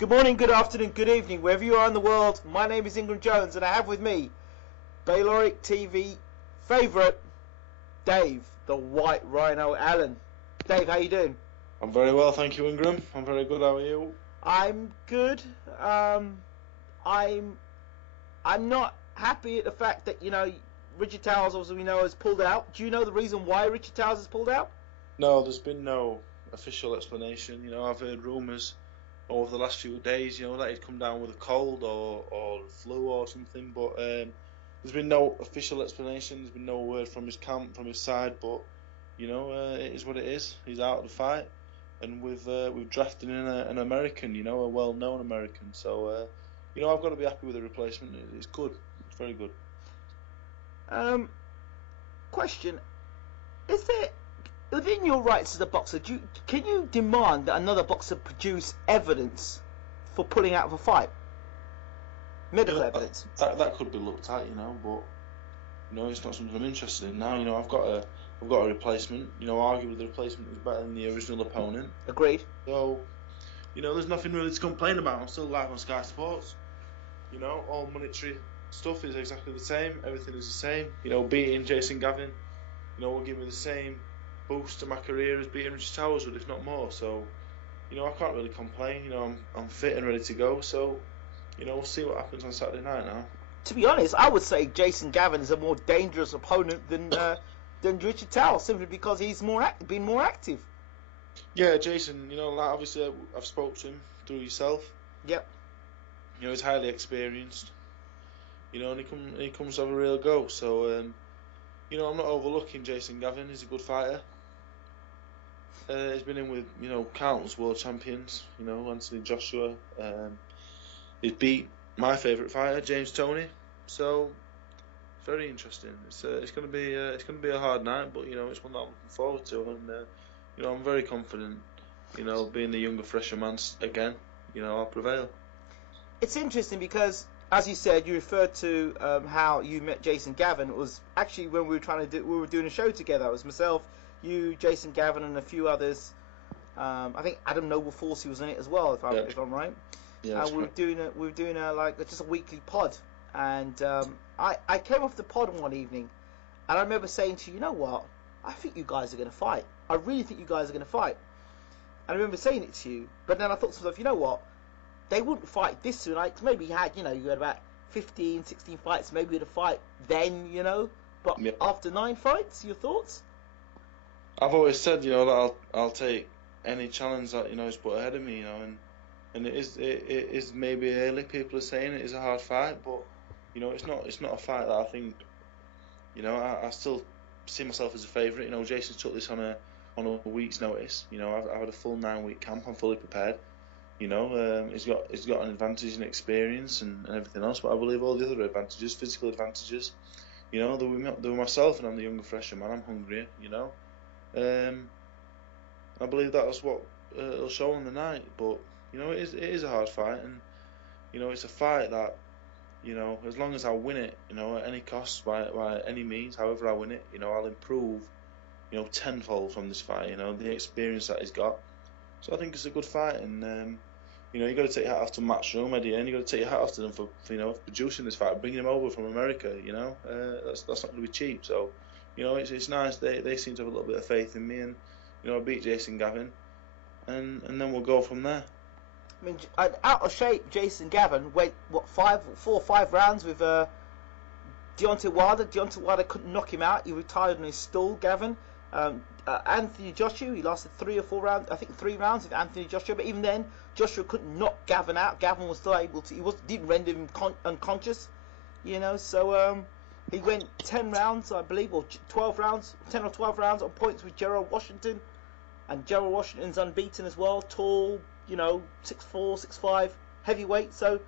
Good morning, good afternoon, good evening, wherever you are in the world. My name is Ingram Jones, and I have with me Bayloric TV favourite, Dave, the White Rhino Allen. Dave, how you doing? I'm very well, thank you, Ingram. I'm very good. How are you? I'm good. I'm not happy at the fact that Richard Towers, as we know, has pulled out. Do you know the reason why Richard Towers has pulled out? No, there's been no official explanation. I've heard rumours over the last few days, that he'd come down with a cold or flu or something, but there's been no official explanation. There's been no word from his camp, from his side, but it is what it is. He's out of the fight, and we've drafted in an American, a well-known American. So I've got to be happy with the replacement. It's good. It's very good. Question: is there, within your rights as a boxer, can you demand that another boxer produce evidence for pulling out of a fight? Medical evidence. That could be looked at, but it's not something I'm interested in now. I've got a replacement. Arguably the replacement is better than the original opponent. Agreed. So, there's nothing really to complain about. I'm still live on Sky Sports. All monetary stuff is exactly the same. Everything is the same. Beating Jason Gavern, will give me the same boost to my career as beating Richard Towers would, if not more. So, I can't really complain. I'm fit and ready to go. So, we'll see what happens on Saturday night now. To be honest, I would say Jason Gavern is a more dangerous opponent than Richard Towers, simply because he's been more active. Yeah, Jason. Obviously I've spoke to him through yourself. Yep. He's highly experienced. And he comes to have a real go. So, I'm not overlooking Jason Gavern. He's a good fighter. He's been in with countless world champions. Anthony Joshua. He's beat my favourite fighter, James Toney. So very interesting. It's going to be a hard night, but it's one that I'm looking forward to, and I'm very confident. Being the younger, fresher man again, I'll prevail. It's interesting because, as you said, you referred to how you met Jason Gavern. It was actually when we were doing a show together. It was myself, you, Jason Gavern, and a few others. I think Adam Noble Forsey was in it as well, if I'm right. Yeah, we were doing just a weekly pod, and I came off the pod one evening, and I remember saying to you, you know what? I think you guys are going to fight. I really think you guys are going to fight. And I remember saying it to you, but then I thought to myself, you know what? They wouldn't fight this soon. Maybe you had about 15, 16 fights. Maybe you'd fight then, But after 9 fights, your thoughts? I've always said, that I'll take any challenge that is put ahead of me, and it is maybe early. People are saying it is a hard fight, but it's not a fight that I think. I still see myself as a favourite. Jason took this on a week's notice. I've had a full 9-week camp. I'm fully prepared. He's got an advantage in experience and everything else, but I believe all the other advantages, physical advantages, they were myself, and I'm the younger, fresher man. I'm hungrier. I believe that was what it'll show on the night, but. It is a hard fight, and it's a fight that as long as I win it, at any cost, by any means, however I win it, I'll improve, tenfold from this fight. The experience that he's got. So I think it's a good fight, and you got to take your hat off to Matchroom, Eddie, and you got to take your hat off to them for producing this fight, bringing him over from America. That's not going to be cheap. So it's nice. They seem to have a little bit of faith in me, and I beat Jason Gavern, and then we'll go from there. I mean, out of shape Jason Gavern went 4 or 5 rounds with Deontay Wilder. Deontay Wilder couldn't knock him out. He retired on his stool. Gavern. Anthony Joshua, he lasted 3 or 4 rounds. I think 3 rounds with Anthony Joshua. But even then, Joshua couldn't knock Gavern out. Gavern was still able to. Didn't render him unconscious. So he went 10 rounds, I believe, or 12 rounds, 10 or 12 rounds on points with Gerald Washington, and Gerald Washington's unbeaten as well. Tall. 6'4", 6'5", heavyweight. So,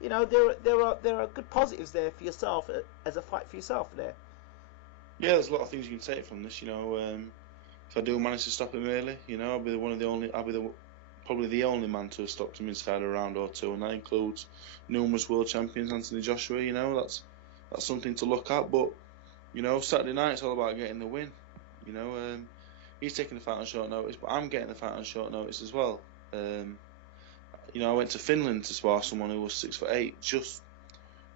there are good positives there for yourself as a fight for yourself there. Yeah, there's a lot of things you can take from this. If I do manage to stop him early, I'll be probably the only man to have stopped him inside a round or two, and that includes numerous world champions, Anthony Joshua. That's something to look at. But Saturday night it's all about getting the win. He's taking the fight on short notice, but I'm getting the fight on short notice as well. I went to Finland to spar someone who was 6'8", just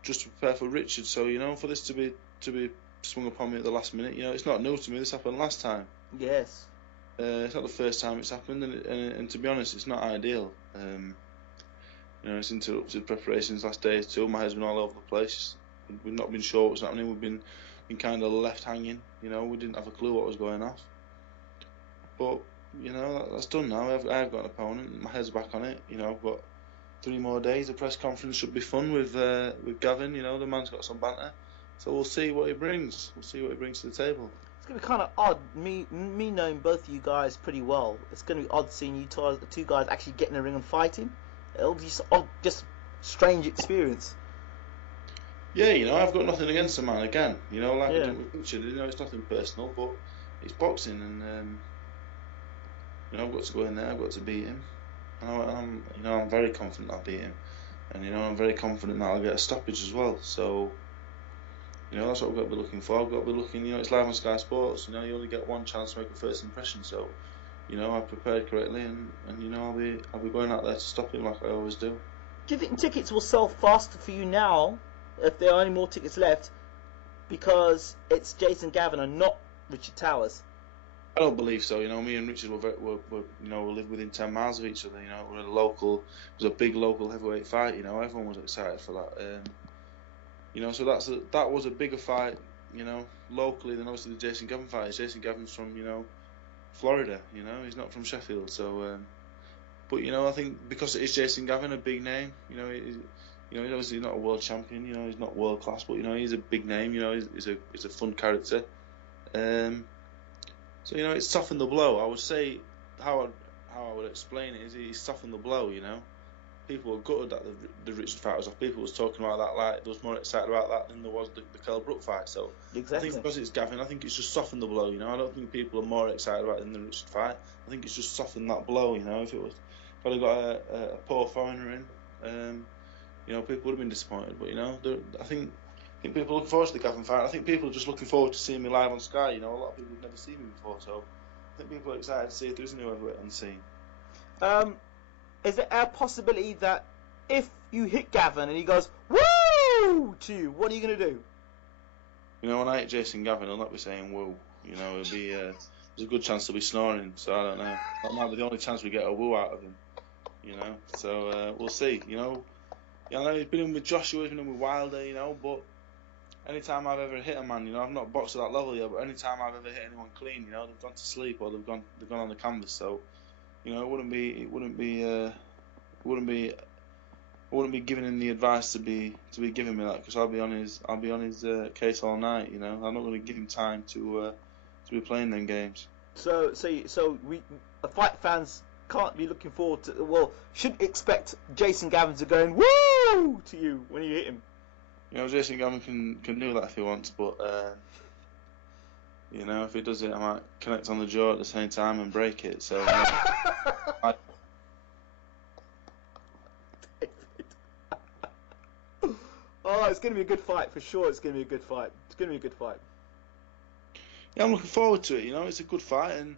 to prepare for Richard. So for this to be swung upon me at the last minute, it's not new to me. This happened last time. Yes. It's not the first time it's happened, and to be honest, it's not ideal. It's interrupted preparations last day too. My head's been all over the place. We've not been sure what's happening. We've been kind of left hanging. We didn't have a clue what was going off. But that's done now. I've got an opponent. My head's back on it. I've got 3 more days. The press conference should be fun with Gavin. The man's got some banter. So we'll see what he brings. We'll see what he brings to the table. It's gonna be kind of odd. Me knowing both of you guys pretty well. It's gonna be odd seeing you two guys actually getting in the ring and fighting. It'll be just strange experience. Yeah, I've got nothing against the man again. Like I did with Richard. It's nothing personal, but it's boxing, and I've got to go in there. I've got to beat him. And I'm very confident I'll beat him, and I'm very confident that I'll get a stoppage as well. So, that's what we've got to be looking for. I've got to be looking. It's live on Sky Sports. You only get one chance to make a first impression. So, I've prepared correctly, and I'll be going out there to stop him like I always do. Do you think tickets will sell faster for you now, if there are any more tickets left, because it's Jason Gavern and not Richard Towers? I don't believe so. Me and Richard we live within 10 miles of each other. We're in a local. It was a big local heavyweight fight. Everyone was excited for that. So that was a bigger fight. Locally than obviously the Jason Gavern fight. Jason Gavern's from Florida. He's not from Sheffield. So, but I think because it is Jason Gavern, a big name. He's obviously not a world champion. He's not world class, but he's a big name. He's a fun character. So it's softened the blow. I would say how I would explain it is he's softened the blow. People were gutted that the Richard fight was off. People was talking about that like there was more excited about that than there was the Kell Brook fight. So exactly. I think because it's Gavin, I think it's just softened the blow. I don't think people are more excited about it than the Richard fight. I think it's just softened that blow. If I'd have got a poor foreigner in, people would have been disappointed. But I think people are looking forward to the Gavin fight. I think people are just looking forward to seeing me live on Sky. A lot of people have never seen me before, so I think people are excited to see if there's a new heavyweight on the scene. Is there a possibility that if you hit Gavin and he goes woo to you, what are you gonna do? When I hit Jason Gavin, he'll not be saying woo. It'll be there's a good chance he'll be snoring. So I don't know. That might be the only chance we get a woo out of him. So we'll see. I know he's been in with Joshua, he's been in with Wilder. But anytime I've ever hit a man, I've not boxed at that level yet, but anytime I've ever hit anyone clean, they've gone to sleep or they've gone on the canvas. So, I wouldn't be giving him the advice to be giving me that, because I'll be on his case all night. I'm not going to give him time to be playing them games. So we fight fans can't be looking forward to. Well, shouldn't expect Jason Gavin to going woo to you when you hit him. Jason Gavin can do that if he wants, but if he does it, I might connect on the jaw at the same time and break it. So. Oh, it's going to be a good fight for sure. It's going to be a good fight. Yeah, I'm looking forward to it. It's a good fight, and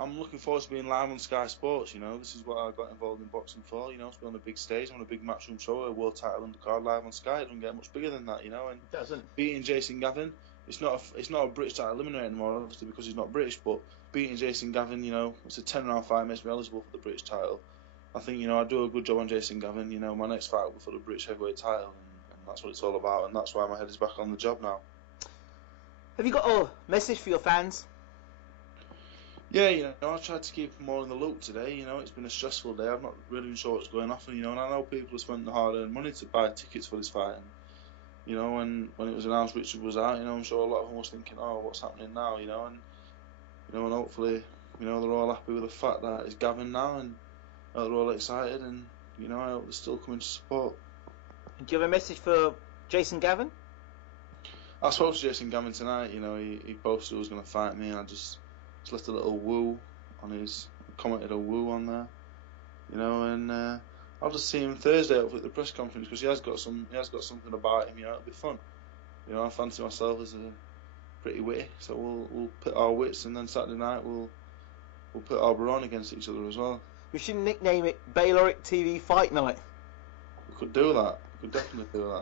I'm looking forward to being live on Sky Sports. This is what I got involved in boxing for. To be on a big stage, on a big matchroom show, a world title undercard live on Sky. It doesn't get much bigger than that, And it doesn't. Beating Jason Gavin, it's not a British title eliminator anymore, obviously because he's not British. But beating Jason Gavin, it's a 10-round fight, makes me eligible for the British title. I think I do a good job on Jason Gavin. My next fight will be for the British heavyweight title, and that's what it's all about. And that's why my head is back on the job now. Have you got a message for your fans? Yeah, I tried to keep them all in the loop today. It's been a stressful day. I'm not really sure what's going on, and I know people have spent the hard-earned money to buy tickets for this fight. And when it was announced Richard was out, I'm sure a lot of them was thinking, oh, what's happening now? And hopefully, they're all happy with the fact that it's Gavin now, and they're all excited, and I hope they're still coming to support. Do you have a message for Jason Gavin? I spoke to Jason Gavin tonight. He posted he was going to fight me, and I just left a little woo on his, commented a woo on there, and I'll just see him Thursday at the press conference, because he has got something about him. It'll be fun. I fancy myself as a pretty witty, so we'll pit our wits, and then Saturday night we'll put our brawn against each other as well. We should nickname it Bayloric TV Fight Night. We could do that. We could definitely do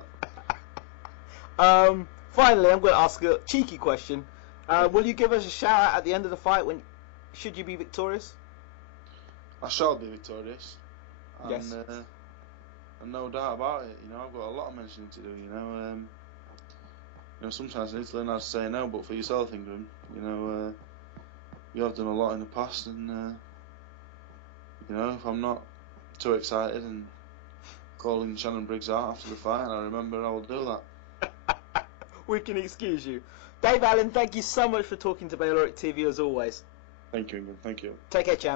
that. Finally, I'm going to ask a cheeky question. Will you give us a shout out at the end of the fight should you be victorious? I shall be victorious. And, yes. And no doubt about it. You know, I've got a lot of mentioning to do. You know, sometimes I need to learn how to say no. But for yourself, Ingram, you know, you have done a lot in the past, and you know, if I'm not too excited and calling Shannon Briggs out after the fight, and I remember, I will do that. We can excuse you. Dave Allen, thank you so much for talking to Bayloric TV as always. Thank you, Ingram. Thank you. Take care, champ.